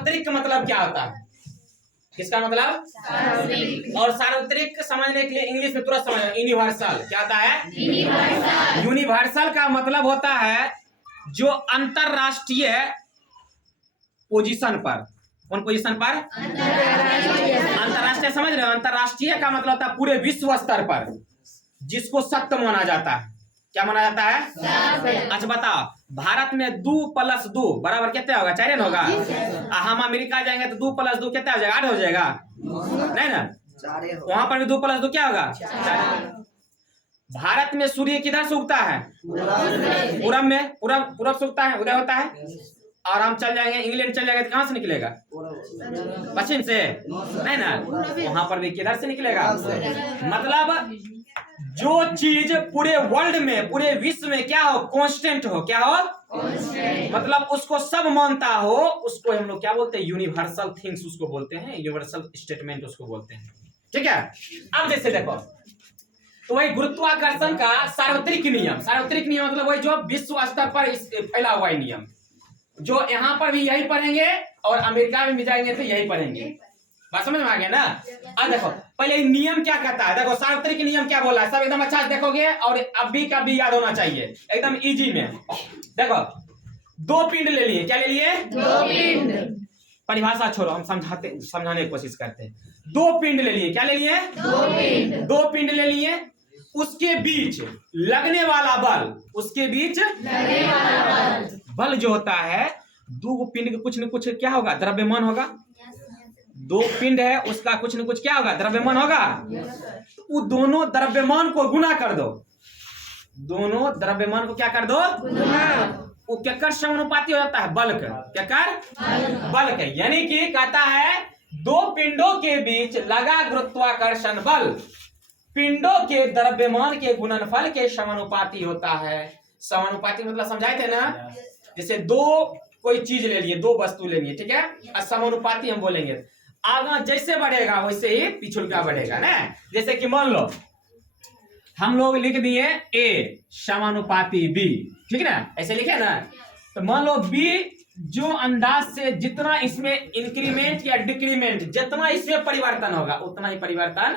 सार्वत्रिक का मतलब क्या होता है? किसका मतलब? सार्वत्रिक। और सार्वत्रिक समझने के लिए इंग्लिश में तुरंत समझ, यूनिवर्सल क्या होता है? यूनिवर्सल का मतलब होता है जो अंतरराष्ट्रीय पोजीशन पर, कौन पोजीशन पर? अंतरराष्ट्रीय। समझ रहे हो? अंतरराष्ट्रीय का मतलब होता है पूरे विश्व स्तर पर जिसको सत्य माना जाता है। क्या माना जाता है? अच्छा बताओ, भारत में 2+2 बराबर कितना होगा? 4 होगा। हम अमेरिका जाएंगे तो 2+2 कितना हो जाएगा? 8 हो जाएगा, नहीं ना? वहां पर भी 2+2 क्या होगा? 4। भारत में सूर्य किधर से उगता है? पूरब में, पूरब से उगता है, उदय होता है। और हम चल जाएंगे इंग्लैंड चल जाएंगे तो कहां से निकलेगा? पश्चिम से, नहीं ना? वहां पर भी किधर से निकलेगा? मतलब जो चीज पूरे वर्ल्ड में, पूरे विश्व में क्या हो? कांस्टेंट हो। क्या हो? मतलब उसको सब मानता हो, उसको हम लोग क्या बोलते हैं? यूनिवर्सल थिंग्स उसको बोलते हैं, यूनिवर्सल स्टेटमेंट उसको बोलते हैं। ठीक है। अब जैसे देखो, तो वही गुरुत्वाकर्षण का सार्वत्रिक नियम, सार्वत्रिक नियम मतलब वही जो विश्व स्तर पर फैला हुआ नियम, जो यहाँ पर भी यही पढ़ेंगे और अमेरिका में भी जाएंगे तो यही पढ़ेंगे। बात समझ में आ गया ना? अब देखो पहले नियम क्या कहता है। देखो सार्वत्रिक नियम क्या बोला है, सब एकदम अच्छा से देखोगे और अभी का भी याद होना चाहिए, एकदम इजी में। देखो 2 पिंड ले लिए। क्या ले लिए? 2 पिंड। परिभाषा छोड़ो, हम समझाने की कोशिश करते हैं। 2 पिंड ले लिए। क्या ले लिए? 2 पिंड। 2 पिंड ले लिए, उसके बीच लगने वाला बल, उसके बीच लगने वाला बल जो होता है, 2 पिंड के कुछ न कुछ क्या होगा? द्रव्यमान होगा। 2 पिंड है, उसका कुछ न कुछ क्या होगा? द्रव्यमान होगा। वो दोनों द्रव्यमान को गुना कर दो, दोनों द्रव्यमान को क्या कर दो? गुना। वो क्या समानुपाती हो जाता है? बल का। क्या कर? बल के। यानी कि कहता है 2 पिंडों के बीच लगा गुरुत्वाकर्षण बल पिंडों के द्रव्यमान के गुणनफल के समानुपाती होता है। समानुपाती मतलब समझाए थे ना? जैसे 2 कोई चीज ले लिए, 2 वस्तु ले लिए, ठीक है? और समानुपाती हम बोलेंगे, आगा जैसे बढ़ेगा वैसे ही पिछुल का बढ़ेगा ना। जैसे कि मान लो हम लोग लिख दिए A समानुपाती B, ठीक है ना? ऐसे लिखे ना? तो मान लो B जो अंदाज से जितना इसमें इंक्रीमेंट या डिक्रीमेंट, जितना इसमें परिवर्तन होगा उतना ही परिवर्तन,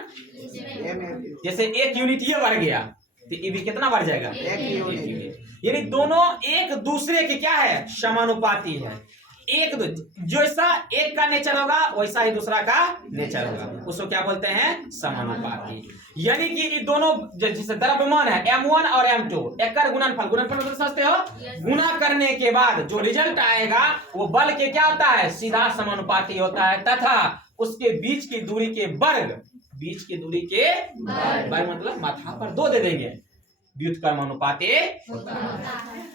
जैसे 1 यूनिट ये बढ़ गया तो ये भी कितना बढ़ जाएगा? 1 यूनिट। यानी दोनों एक दूसरे के क्या है? समानुपाती है। एक जैसा एक का नेचर होगा वैसा ही दूसरा का नेचर होगा, उसको क्या बोलते हैं? समानुपाती। यानी कि ये दोनों जैसे द्रव्यमान है M1 और M2, एकर गुणनफल, गुणनफल मतलब समझते हो? गुना करने के बाद जो रिजल्ट आएगा वो बल के क्या होता है? सीधा समानुपाती होता है, तथा उसके बीच की दूरी के वर्ग, बीच की दूरी के वर्ग मतलब माथा पर 2 दे देंगे, व्युत्क्रमानुपाती होता है।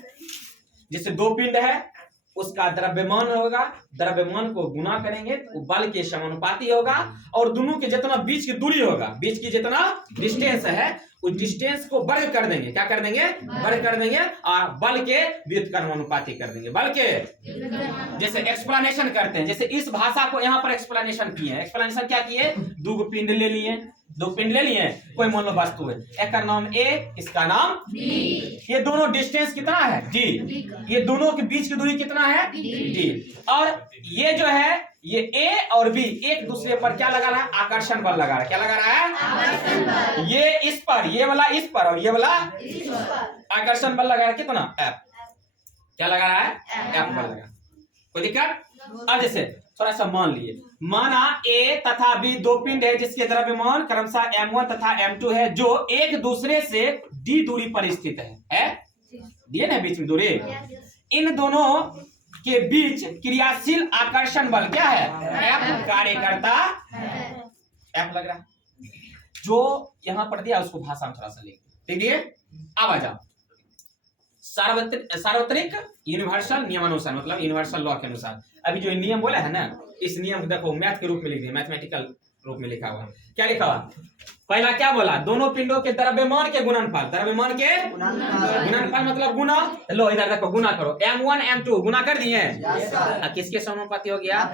जैसे 2 पिंड है, उसका द्रव्यमान होगा, द्रव्यमान को गुना करेंगे तो बल के समानुपाती होगा, और दोनों के जितना बीच की दूरी होगा, बीच की जितना डिस्टेंस है उस डिस्टेंस को वर्ग कर देंगे। क्या कर देंगे? वर्ग कर देंगे, और बल के व्युत्क्रमानुपाती कर देंगे। बल के जैसे एक्सप्लेनेशन करते हैं, जैसे इस भाषा को यहाँ पर एक्सप्लेनेशन किए हैं। एक्सप्लेनेशन क्या किए? 2 पिंड ले लिए, 2 पिंड ले लिए, कोई मान लो वस्तु है, एक का नाम A, इसका नाम B। ये दोनों डिस्टेंस कितना है? D। ये दोनों के बीच की दूरी कितना है? D। और ये जो है ये A और B एक दूसरे पर क्या लगा रहा है? आकर्षण बल लगा रहा है। क्या लगा रहा है? आकर्षण बल। ये इस पर, ये वाला इस पर, और ये वाला इस पर आकर्षण बल लगा रहा है। कितना? F। क्या लगा रहा है? F बल लगा। कोई दिक्कत? अब जैसे थोड़ा सा मान लिए, माना A तथा B 2 पिंड है जिसके द्रव्यमान क्रमशः M1 तथा M2 है, जो एक दूसरे से D दूरी पर स्थित है? दिए ना बीच में दूरी। इन दोनों के बीच क्रियाशील आकर्षण बल क्या है? F कार्य करता है। F लग रहा है। जो यहां पर दिया उसको भाषा में थोड़ा सा लिख दिए। अब आ जाओ सार्वत्रिक यूनिवर्सल नियमानुसार, मतलब यूनिवर्सल लॉ के अनुसार। अभी जो नियम बोला है ना, इस नियम को देखो मैथ के रूप में लिख दिया, मैथमेटिकल रूप में लिखा हुआ। क्या लिखा हुआ? पहला क्या बोला? दोनों पिंडों के द्रव्यमान के गुणनफल, द्रव्यमान के गुणनफल मतलब गुना। लो इधर देखो, गुना करो, M1 M2 गुना कर दिए, किसके समानुपाती हो गया?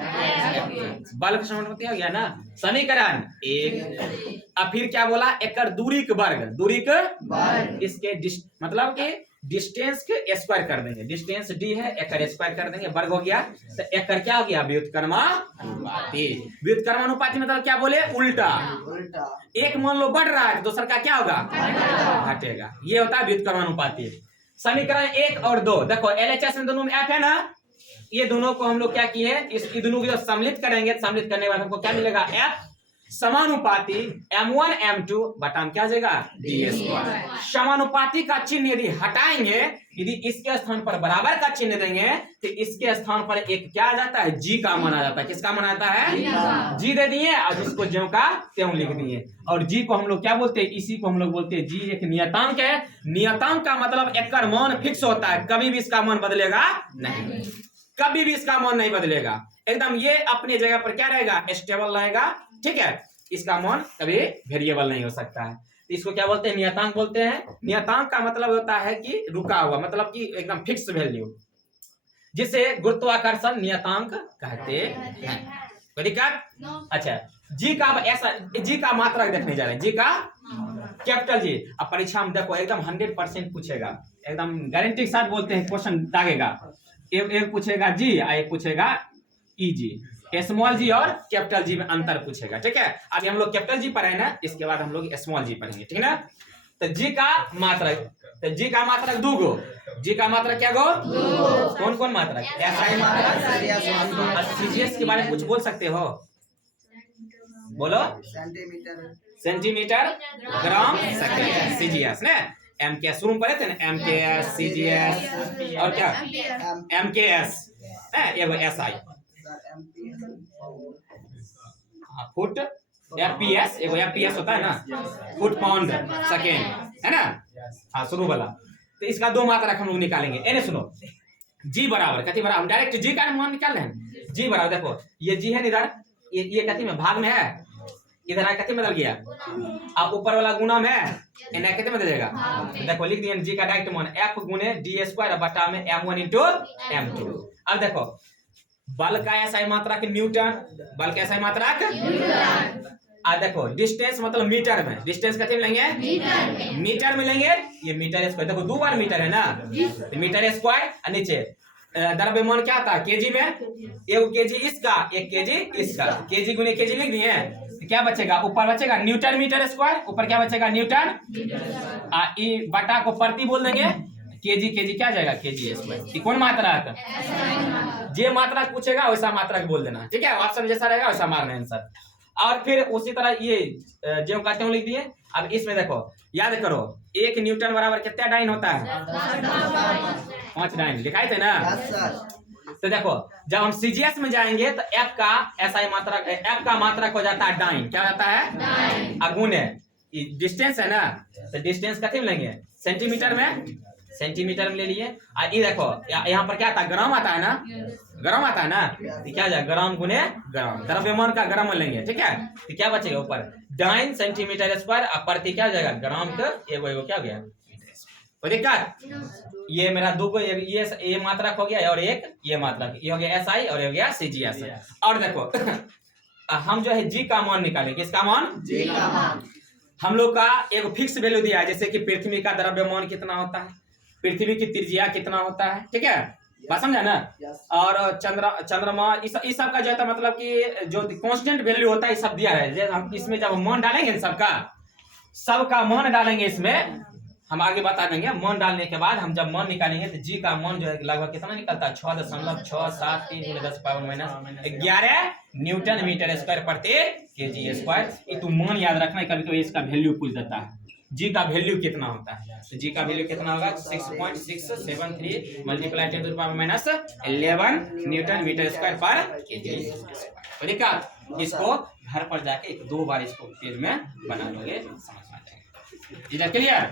बल के समानुपाती हो गया ना। समीकरण 1। अब फिर क्या बोला? एकर दूरी के वर्ग, दूरी के वर्ग, इसके मतलब कि डिस्टेंस के स्क्वायर कर देंगे, डिस्टेंस डी है, एकर स्क्वायर कर देंगे, वर्ग हो गया, तो एकर क्या हो गया, व्युत्क्रमानुपाती। व्युत्क्रमानुपाती मतलब क्या बोले, उल्टा। एक मान लो बढ़ रहा है, दूसरा का क्या होगा, घटेगा। ये होता है व्युत्क्रमानुपाती। समीकरण 1 और 2 देखो, एलएचएस में दोनों में एफ है ना, ये दोनों को हम लोग क्या किए, इस दोनों को जब सम्मिलित करेंगे, सम्मिलित करने के बाद हमको क्या मिलेगा, एफ समानुपाती m1 m2 बटा क्या हो जाएगा, डी स्क्वायर। समानुपाती का चिन्ह यदि हटाएंगे, यदि इसके स्थान पर बराबर का चिन्ह देंगे, तो इसके स्थान पर एक क्या आ जाता है, जी का मान आ जाता है। किसका मान आता है, जी दे दिए, और जिसको ज्यों का त्यों लिख दिए। और जी को हम लोग क्या बोलते हैं, इसी को हम लोग बोलते हैं, जी एक नियतांक है। नियतांक का मतलब एक मान फिक्स होता है, कभी भी इसका मान बदलेगा नहीं, कभी भी इसका मान नहीं बदलेगा, एकदम ये अपनी जगह पर क्या रहेगा, स्टेबल रहेगा। ठीक है, इसका मान कभी वेरिएबल नहीं हो सकता है। तो इसको क्या बोलते हैं, नियतांक बोलते हैं। नियतांक का मतलब होता है कि रुका हुआ, मतलब कि एकदम फिक्स वैल्यू, जिसे गुरुत्वाकर्षण नियतांक कहते हैं। कोई दिक्कत? अच्छा, जी का ऐसा, जी का मात्रक देखने जा रहे हैं, जी का कैपिटल जी। अब परीक्षा में देखो एकदम 100% पूछेगा, एकदम गारंटी के साथ बोलते हैं, क्वेश्चन दागेगा। एक पूछेगा जी, एक पूछेगा ई जी, स्मॉल जी और कैपिटल जी में अंतर पूछेगा। ठीक है, अभी हम लोग कैपिटल जी पढ़े ना, इसके बाद हम लोग स्मॉल जी पढ़ेंगे। ठीक है ना, तो जी का मात्रक, तो जी का मात्रक दो गो, जी का मात्रक क्या गो, कौन कौन मात्रक, एसआई मात्रक। सीजीएस के बारे में कुछ बोल सकते हो, बोलो, सेंटीमीटर ग्राम सेकंड, सीजीएस ने एम के शुरू पढ़े थे ना, एम के एस, सीजीएस और क्या एम के एस, एगो एसआई, फुट एफपीएस, एगो एफपीएस होता है ना, फुट पाउंड सेकेंड, है ना, हाँ शुरू वाला। तो इसका दो मात्रक हम लोग निकालेंगे। एने सुनो, जी बराबर कथी बराबर, हम डायरेक्ट जी का मान निकाल रहे हैं। जी बराबर देखो, ये जी है इधर, ये कथी में भाग में है, इधर आके कथी बदल गया, अब ऊपर वाला गुना में इन्हें कितने बदलेगा, देखो लिख दिए जी का डायरेक्ट मान एफ गुने डी स्क्वायर बटा में m1 इंटू m2। अब देखो बल का एसआई मात्रक न्यूटन, बल का एसआई मात्रक न्यूटन। आ देखो डिस्टेंस मतलब मीटर में, डिस्टेंस कितने मिलेंगे, मीटर में लेंगे, ये मीटर स्क्वायर, देखो दो बार मीटर है ना, मीटर स्क्वायर, और नीचे द्रव्यमान क्या था, केजी में, एक केजी इसका, एक केजी इसका, केजी गुने केजी लिख दिए, क्या बचेगा, ऊपर बचेगा न्यूटन मीटर स्क्वायर, ऊपर क्या बचेगा न्यूटन, ई बटा को प्रति बोल देंगे, केजी केजी क्या जाएगा, केजी स्क्वायर। कौन मात्रक, जे मात्रक पूछेगा वैसा मात्रक बोल देना। ठीक है, ऑप्शन जैसा रहेगा वैसा मारना आंसर। और फिर उसी तरह ये जो कहते हैं लिख दिए। अब इसमें देखो याद करो, एक न्यूटन बराबर कितना डाइन होता है, 5 डाइन लिखाए थे ना। तो देखो जब हम सीजीएस में जाएंगे तो एफ का एसआई मात्रक, एफ का मात्रक हो जाता है डाइन, क्या होता है, अगुने डिस्टेंस है ना, तो डिस्टेंस कितने में लेंगे, सेंटीमीटर में, सेंटीमीटर में ले लिए। और ये देखो यहाँ पर क्या आता है, ग्राम आता है ना, ग्राम आता है ना, तो क्या जाए ग्राम गुने ग्राम, द्रव्यमान का ग्राम लेंगे। ठीक है, तो क्या बचेगा ऊपर डाइन सेंटीमीटर स्क्वायर, अब प्रति क्या जाएगा ग्राम का, एगो एगो क्या हो गया, कोई दिक्कत। ये मेरा दो को ये मात्रक हो गया और एक ये मात्रक, ये हो गया एसआई और ये हो गया सीजीएस। और देखो हम जो है जी का मान निकालेंगे, किसका मान, जी का मान। हम लोग का एक फिक्स वैल्यू दिया है, जैसे कि पृथ्वी का द्रव्यमान कितना होता है, पृथ्वी की त्रिज्या कितना होता है। ठीक है, बात समझा ना। और चंद्रमा इस सब का जो है मतलब कि जो कांस्टेंट वैल्यू होता है सब दिया है। हम इसमें जब मान डालेंगे सबका मान डालेंगे, इसमें हम आगे बता देंगे। मान डालने के बाद हम जब मान निकालेंगे तो जी का मान जो है लगभग कितना निकलता है, 6.673 × 10⁻11 न्यूटन मीटर स्क्वायर प्रति केजी स्क्वायर। ये तो मान याद रखना है, कभी तो इसका वैल्यू पूछ देता है, जी का वैल्यू कितना होता है। तो जी का वैल्यू कितना होगा, 6.673 मल्टीप्लाई 10⁻11 न्यूटन मीटर स्क्वायर पर केजी स्क्वायर। देखा, इसको घर पर जाके 2 बार इसको पेज में बना लोगे, समझ में आ जाएगा। क्लियर।